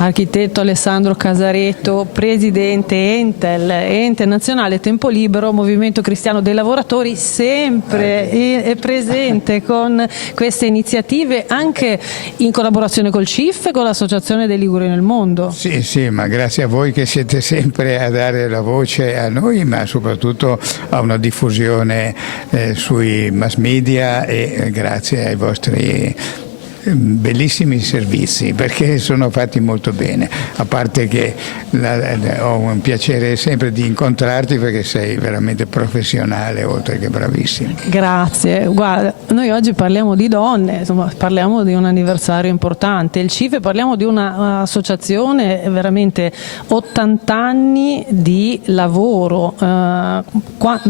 Architetto Alessandro Casaretto, presidente Entel, Ente Nazionale Tempo Libero, Movimento Cristiano dei Lavoratori, sempre è presente con queste iniziative anche in collaborazione col CIF e con l'Associazione dei Liguri nel Mondo. Sì, sì, ma grazie a voi che siete sempre a dare la voce a noi, ma soprattutto a una diffusione sui mass media e grazie ai vostri bellissimi servizi, perché sono fatti molto bene, a parte che ho un piacere sempre di incontrarti perché sei veramente professionale oltre che bravissimo. Grazie, guarda, noi oggi parliamo di donne, insomma, parliamo di un anniversario importante, il CIFE, parliamo di un'associazione veramente 80 anni di lavoro, ma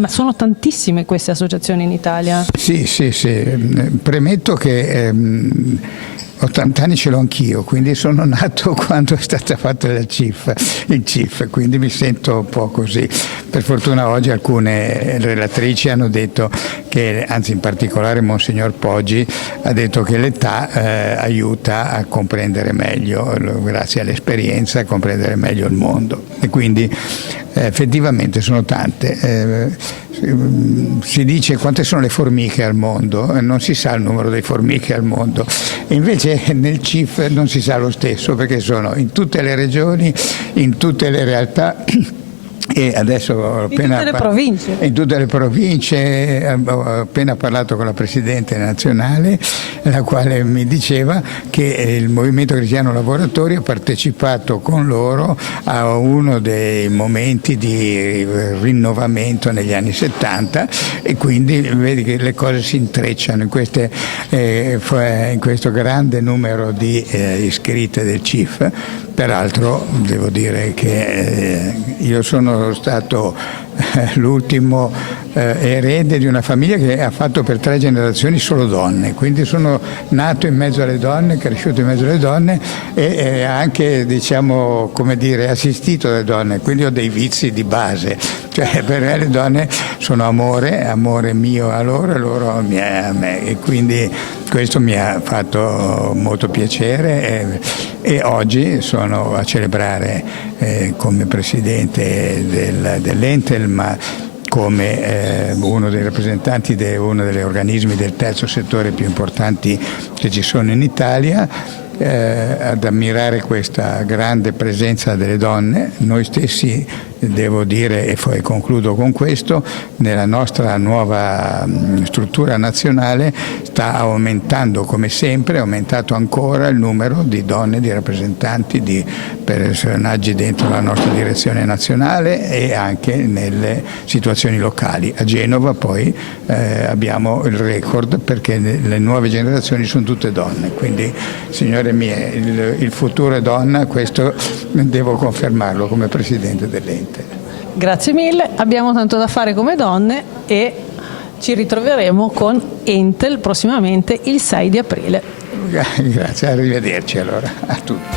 sono tantissime queste associazioni in Italia. Sì, sì, sì, premetto che 80 anni ce l'ho anch'io, quindi sono nato quando è stata fatta il CIF, quindi mi sento un po' così. Per fortuna oggi alcune relatrici hanno detto che, anzi in particolare Monsignor Poggi, ha detto che l'età aiuta a comprendere meglio, grazie all'esperienza, a comprendere meglio il mondo. E quindi effettivamente sono tante. Si dice quante sono le formiche al mondo, non si sa il numero delle formiche al mondo, e invece nel CIF non si sa lo stesso, perché sono in tutte le regioni, in tutte le realtà. E adesso in tutte le province ho appena parlato con la Presidente nazionale, la quale mi diceva che il Movimento Cristiano Lavoratori ha partecipato con loro a uno dei momenti di rinnovamento negli anni 70, e quindi vedi che le cose si intrecciano in questo grande numero di iscritte del CIF. Peraltro devo dire che io sono stato l'ultimo erede di una famiglia che ha fatto per 3 generazioni solo donne, quindi sono nato in mezzo alle donne, cresciuto in mezzo alle donne e anche, diciamo, come dire, assistito dalle donne, quindi ho dei vizi di base, cioè per me le donne sono amore mio a loro e loro a me, e quindi questo mi ha fatto molto piacere e oggi sono a celebrare come presidente dell'Entel, ma come uno dei rappresentanti di uno degli organismi del terzo settore più importanti che ci sono in Italia, ad ammirare questa grande presenza delle donne. Noi stessi, devo dire, e poi concludo con questo, nella nostra nuova struttura nazionale sta aumentando, come sempre, è aumentato ancora il numero di donne, di rappresentanti, di personaggi dentro la nostra direzione nazionale e anche nelle situazioni locali. A Genova poi abbiamo il record, perché le nuove generazioni sono tutte donne, quindi signore mie, il futuro è donna, questo devo confermarlo come Presidente dell'Ente. Grazie mille, abbiamo tanto da fare come donne e ci ritroveremo con Entel prossimamente il 6 di aprile. Grazie, arrivederci allora a tutti.